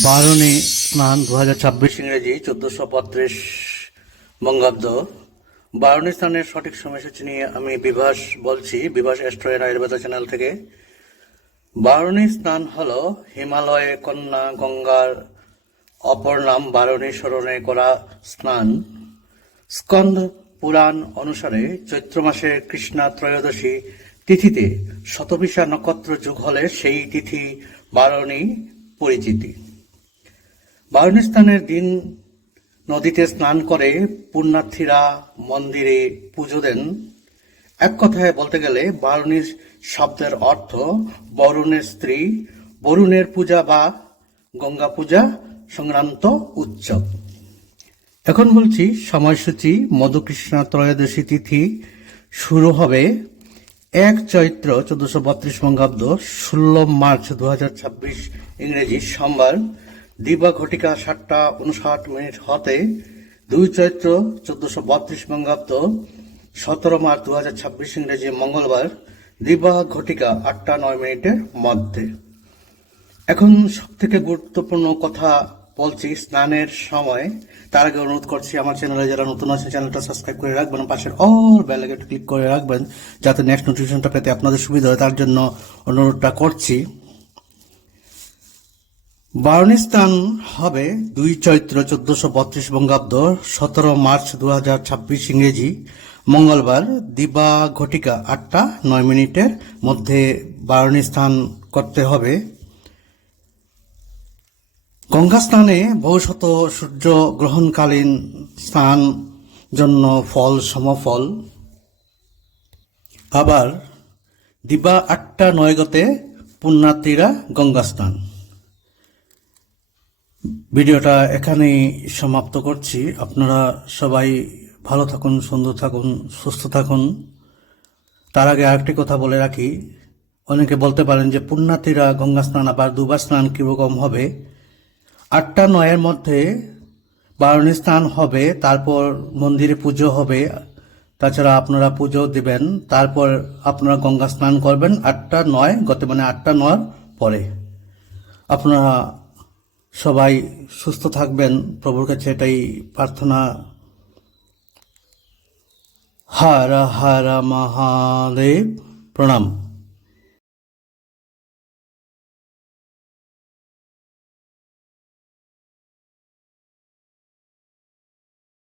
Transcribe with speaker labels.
Speaker 1: বারণী স্নান দু হাজার ছাব্বিশ। ইংরেজি চোদ্দশো বত্রিশ বঙ্গাব্দ। বারণী স্নানের সঠিক সময়সূচি নিয়ে আমি বিভাস বলছি। বিভাস অ্যাস্ট্রয়ের আয়ুর্বেদা চ্যানেল থেকে। বারণী স্নান হল হিমালয়ে কন্যা গঙ্গার অপর নাম বারণী স্মরণে করা স্নান। স্কন্দ পুরাণ অনুসারে চৈত্র মাসের কৃষ্ণা ত্রয়োদশী তিথিতে শতবিশা নক্ষত্র যুগ হলে সেই তিথি বারণী পরিচিতি। বারণী স্নানের দিন নদীতে স্নান করে পুণ্যার্থীরা মন্দিরে পুজো দেন। এক কথায় বলতে গেলে বারুণীর শব্দের অর্থ বরুণের স্ত্রী, বরুণের পূজা বা গঙ্গা পূজা সংক্রান্ত উৎসব। এখন বলছি, সময়সূচি, মধুকৃষ্ণা ত্রয়োদশী তিথি শুরু হবে এক চৈত্র চোদ্দশো বত্রিশ বঙ্গাব্দ ষোলো মার্চ দু ইংরেজি সোমবার। দিবা ঘটিকা সাতটা উনষাট মিনিট হতে দুই চৈত্র চোদ্দশো বত্রিশ বঙ্গাব্দ সতেরো মার্চ দু হাজার ছাব্বিশ ইংরেজি মঙ্গলবার দিবা ঘটিকা আটটা নয় মিনিটের মধ্যে। এখন সব থেকে গুরুত্বপূর্ণ কথা বলছি স্নানের সময়। তার আগে অনুরোধ করছি আমার চ্যানেলে যারা নতুন আছে চ্যানেলটা সাবস্ক্রাইব করে রাখবেন পাশের অল বেল আইকনটা ক্লিক করে রাখবেন, যাতে নেক্সট নোটিফিকেশনটা পেতে আপনাদের সুবিধা হয়। তার জন্য অনুরোধটা করছি। বারণী স্থান হবে দুই চৈত্র চোদ্দশো বত্রিশ বঙ্গাব্দ, সতেরো মার্চ দু হাজার ছাব্বিশ ইংরেজি। মঙ্গলবার দিবা ঘটিকা আটটা, নয় মিনিটের মধ্যে বারণী স্থান করতে হবে। গঙ্গা স্নানে বহুশত সূর্য গ্রহণকালীন স্নান জন্য ফল সমফল। আবার দিবা আটটা নয়গতে পুণ্যার্থীরা গঙ্গা স্নান ভিডিওটা এখানেই সমাপ্ত করছি। আপনারা সবাই ভালো থাকুন, সুন্দর থাকুন, সুস্থ থাকুন। তার আগে আরেকটি কথা বলে রাখি। অনেকে বলতে পারেন যে পুণ্যার্থীরা গঙ্গা স্নান আবার দুবার স্নান কীরকম হবে? আটটা নয়ের মধ্যে বারণী স্নান হবে, তারপর মন্দিরে পুজো হবে। তাছাড়া আপনারা পুজো দিবেন, তারপর আপনারা গঙ্গা স্নান করবেন আটটা নয়, গত মানে আটটা নয় পরে। আপনারা সবাই সুস্থ থাকবেন। প্রভুর কাছে এটাই প্রার্থনা। হর হর মহাদেব প্রণাম।